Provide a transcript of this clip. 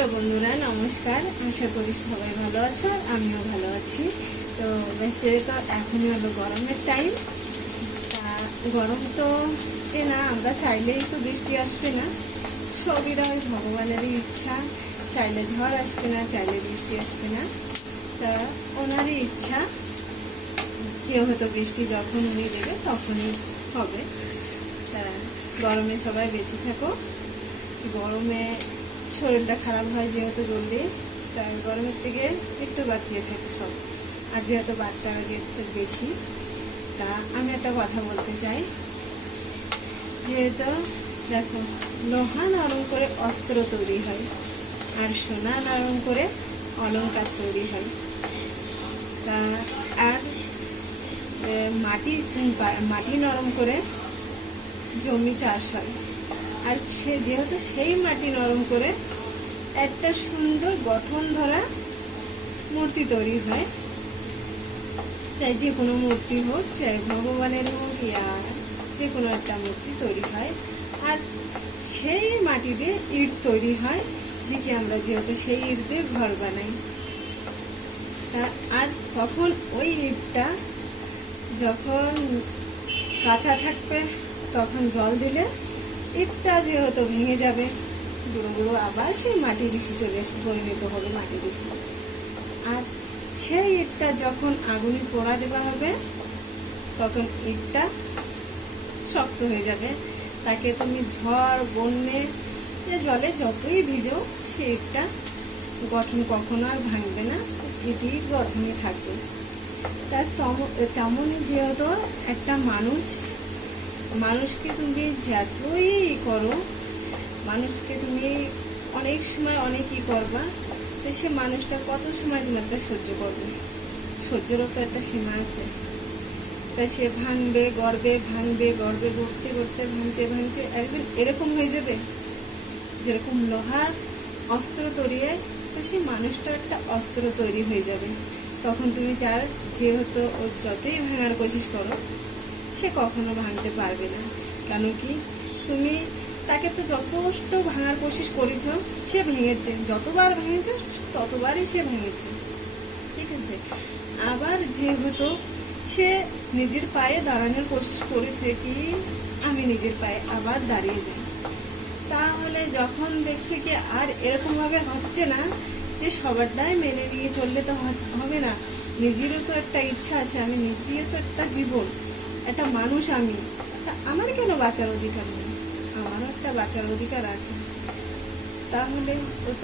Hello বন্ধুরা, নমস্কার। আশা করি সবাই ভালো আছো, আমিও ভালো আছি। তো বেশি তো এখনই হলো গরমের টাইম। তা গরম তো না, আমরা চাইলেই তো বৃষ্টি আসবে না, সবই রয় ভগবানেরই ইচ্ছা। চাইলে ঝড় আসবে না, চাইলে বৃষ্টি আসবে না, তা ওনারই ইচ্ছা। যেহেতু বৃষ্টি যখন উনি দেবে তখনই হবে। তা গরমে সবাই বেঁচে থাকো। গরমে শরীরটা খারাপ হয় যেহেতু জলদি, তাই গরমের থেকে একটু বাঁচিয়ে থাকে সব। আর যেহেতু বাচ্চারা দিচ্ছে বেশি, তা আমি একটা কথা বলতে চাই। যেহেতু দেখো, লোহা নরম করে অস্ত্র তৈরি হয়, আর সোনা নরম করে অলংকার তৈরি হয়। তা আর মাটি নরম করে জমি চাষ হয়। আর যেহেতু সেই মাটি নরম করে একটা সুন্দর গঠন ধরা মূর্তি তৈরি হয়, চাই যে কোনো মূর্তি হোক, চাই ভগবানের হোক, ইয়া যে কোনো একটা মূর্তি তৈরি হয়। আর সেই মাটি দিয়ে ইট তৈরি হয়, যে কি আমরা যেহেতু সেই ইট দিয়ে ঘর বানাই। তা আর তখন ওই ইটটা যখন কাঁচা থাকবে, তখন জল দিলে ইটটা যেহেতু ভেঙে যাবে, গুঁড়ো গুঁড়ো আবার সেই মাটি দিশি চলে পরিণত হবে মাটি দিশি। আর সেই ইটটা যখন আগুনে পোড়া দেওয়া হবে, তখন ইটটা শক্ত হয়ে যাবে। তাকে তুমি ঝড় বন্যে জলে যতই ভিজো, সেই ইটটা গঠন কখনো আর ভাঙবে না, ইটই গঠনই থাকবে। তার তেমনই যেহেতু একটা মানুষকে তুমি যতই করো, মানুষকে তুমি অনেক সময় অনেকই করবা, তো সে মানুষটা কত সময় তোমাকে সহ্য করবে? সহ্যেরও তো একটা সীমা আছে। তাই সে ভাঙবে গর্বে করতে করতে ভাঙতে ভাঙতে একদিন এরকম হয়ে যাবে, যেরকম লোহার অস্ত্র তৈরি হয়, তো সেই মানুষটা একটা অস্ত্র তৈরি হয়ে যাবে। তখন তুমি যেহেতু যতই ভাঙার কোশিশ করো, সে কখনো ভাঙতে পারবে না। কেন কি, তুমি তাকে তো যথেষ্ট ভাঙার কোশিশ করেছ, সে ভেঙেছে, যতবার ভেঙেছে ততবারই সে ভেঙেছে, ঠিক আছে। আবার যেহেতু সে নিজের পায়ে দাঁড়ানোর কোশিশ করেছে, কি আমি নিজের পায়ে আবার দাঁড়িয়ে যাই, তাহলে যখন দেখছে কি আর এরকমভাবে হচ্ছে না, যে সবারটাই মেনে নিয়ে চললে তো হবে না, নিজেরও তো একটা ইচ্ছা আছে, আমি নিজেও তো একটা জীবন, একটা মানুষ আমি, তা আমার কেন বাঁচার অধিকার নেই? আমারও একটা বাঁচার অধিকার আছে। তাহলে